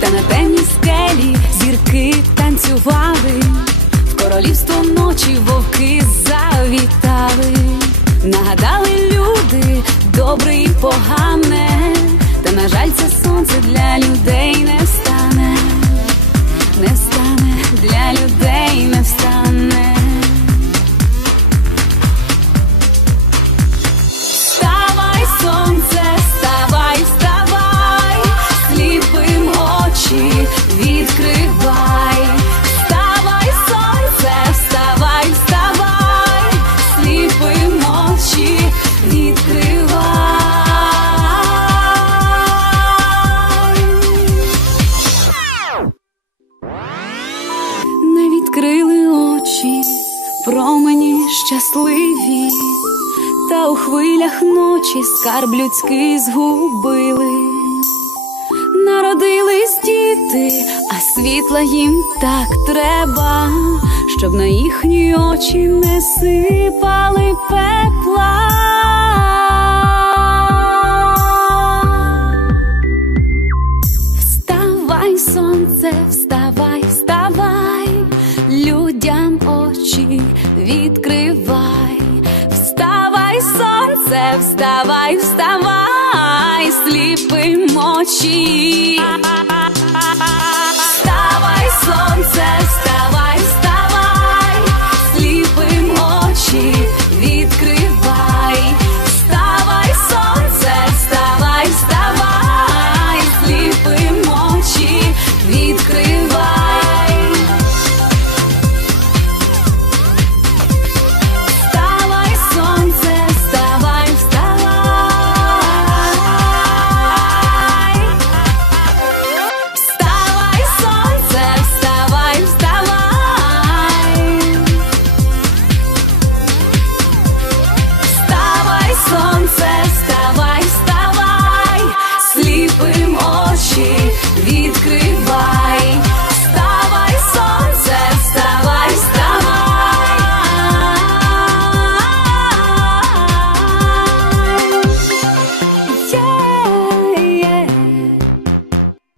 Та на темній скелі зірки танцювали, ночі вовки завітали, нагадали люди добре і погане, та на жаль, це сонце для людей відкрили очі, промені щасливі, та у хвилях ночі скарб людський згубили. Народились діти, а світла їм так треба, щоб на їхні очі не сипали пекла. Вставай, вставай, сліпим очі.